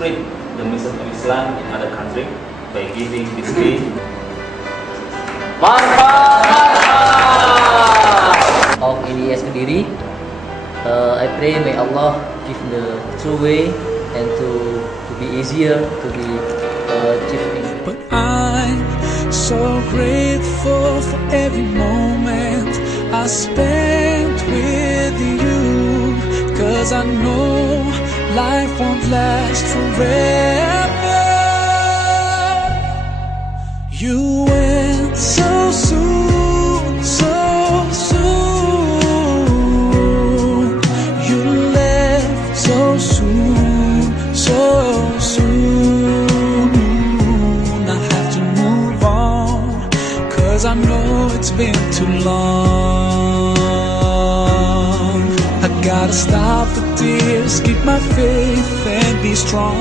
spread the message of Islam in other countries by giving this gift. Of LES Kediri, I pray may Allah give the true way and to be easier to be achieving. But I'm so grateful for every moment I spent with you, 'cause I know life won't last forever. You went so soon, so soon. You left so soon, so soon. I have to move on, 'cause I know it's been too long. I gotta stop the tears, keep my faith and be strong.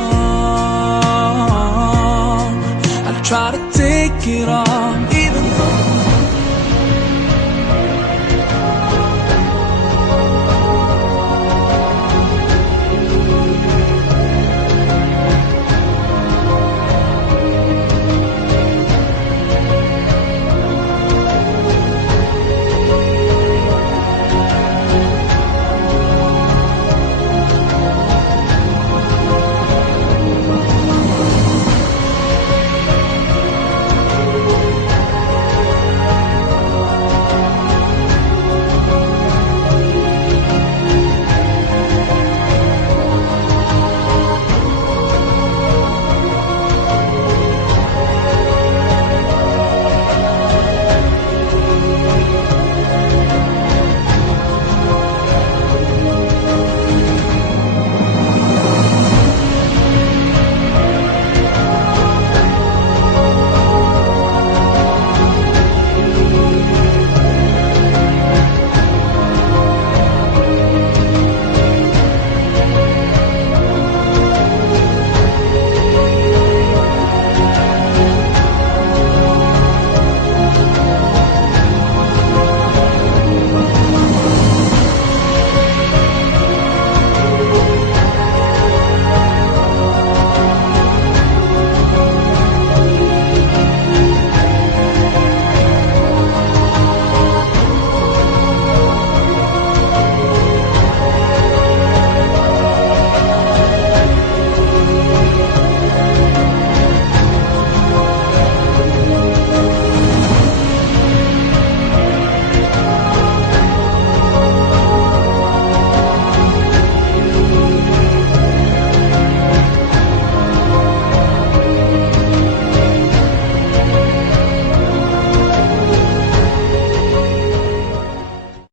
I try to take it on.